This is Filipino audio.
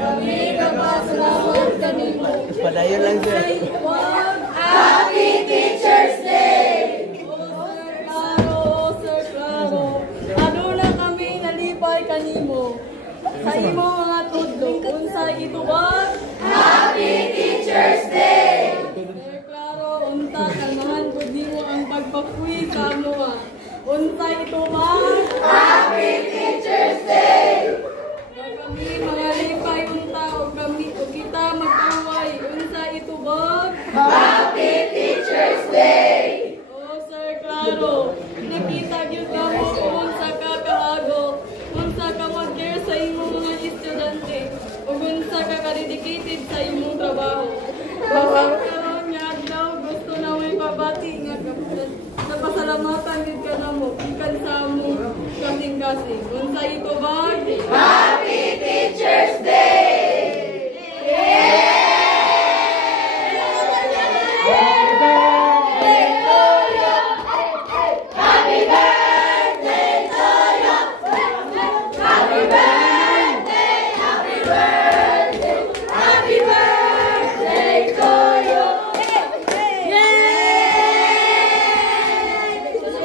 Kami nagpasalamat kanimo. Padayon lang siya. Happy Teacher's Day! Sir Claro, ano na kami nalipay kanimo. Sa imo mga tudlo, unsa ito ba? Happy Teacher's Day! Sir Claro, unta kanahan ko nimo ang pagpakuwi sa amuha. Unsa ito ba? Happy Teacher's Day! Kami mga lipay unta o kami o kita magkaway. Unsa ito ba? Happy Teacher's Day! Oh, Sir Claro, nakita gyud kamo kung unsa ka kaago, unsa ka mag-care sa imong mga estudyante, ug unsa ka ka-dedicated sa imong trabaho. Basta karon nga adlaw gusto na may pabati nga napasalamatan gid ka namo ikan sa among kasing-kasing. Unsa ito ba? Happy Teacher's Day!